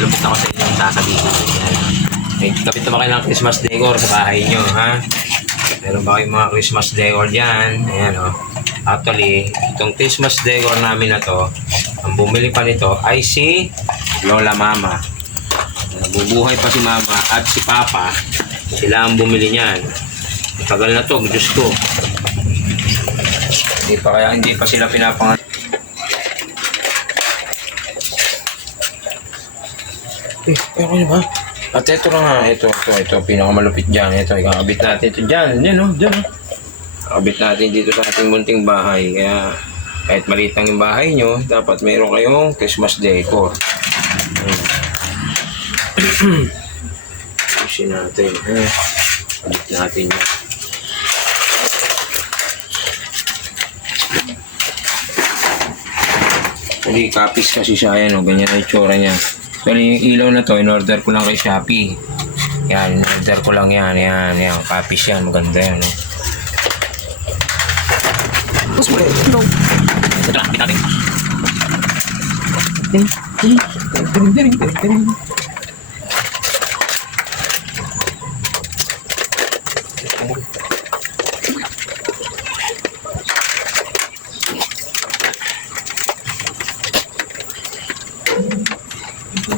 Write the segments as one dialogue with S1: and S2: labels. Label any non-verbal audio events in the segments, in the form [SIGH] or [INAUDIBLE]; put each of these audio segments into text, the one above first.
S1: malupit ako sa inyong sasabihin. May kapit na ba kayo ng Christmas decor sa bahay nyo, ha? Meron ba kayong mga Christmas decor dyan? Ayan, o. Actually, itong Christmas decor namin na to, ang bumili pa nito ay si Lola Mama. Nabubuhay pa si Mama at si Papa. Sila ang bumili niyan. Matagal na to, Diyos ko. Hindi pa kaya, hindi pa sila pinapangat. Eh, ayoko niyo ba? At ito na nga, ito, ito, ito, pinakamalupit dyan. Ito, ikakabit natin ito dyan. Yan, oh, dyan, oh. Kakabit natin dito sa ating munting bahay. Kaya, kahit maliit lang yung bahay nyo, dapat meron kayong Christmas decor. Ayan. [CLEARS THROAT] Ayusin natin. Eh. Kabit natin yan. Hindi, kapis kasi siya yan, oh. ganyan ang itsura niya. Actually, yung ilaw na to, in-order ko lang kay Shopee. Yan, in-order ko lang yan, yan, yan. Kapis yan, maganda yan. Oh. Tapos mo no. Ito kapit natin. Ding, ding, ding, ding, ding, ding.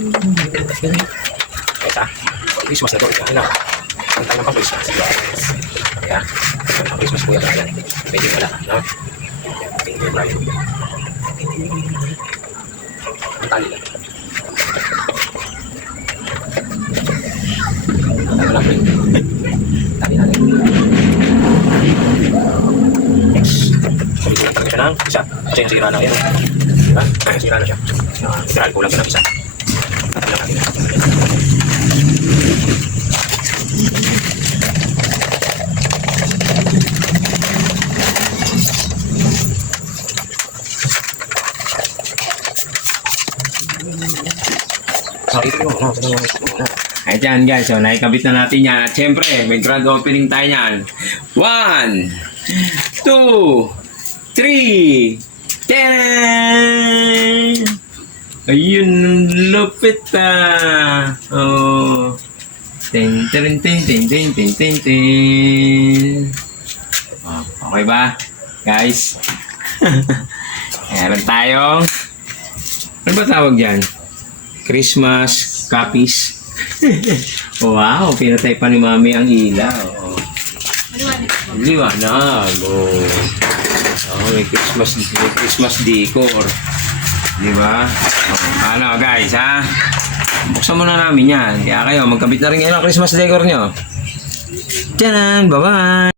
S1: Ito, Christmas na to. Ito, ano? Ang tayo ng pang-Christmas. Kaya, ang Christmas po yan. Ayan. Pwede wala, no? Thank you, Brian. Ang lang. Ang tali lang. Tali natin. Next. Sabi ko lang talaga siya ng isa. Kasi yung sira na yan. Diba? Sira na siya. Uh, Sira ko lang isa. Ayan guys, so naikabit na natin yan. At syempre, may grand opening tayo yan. One, two, three, ten! Ayun, lupit ah. Oh. Ting, ting, ting, ting, ting, ting, ting. Oh, okay ba? Guys? [LAUGHS] Meron tayong ano ba tawag dyan? Christmas copies. [LAUGHS] wow, pinatay pa ni Mami ang ilaw. Liwanag. Oh. Oh, may Christmas, may Christmas decor. Di ba? Oh, ano guys, ha? Buksan muna namin yan. Kaya kayo, magkabit na rin kayo ng Christmas decor nyo. Tiyan! Bye-bye!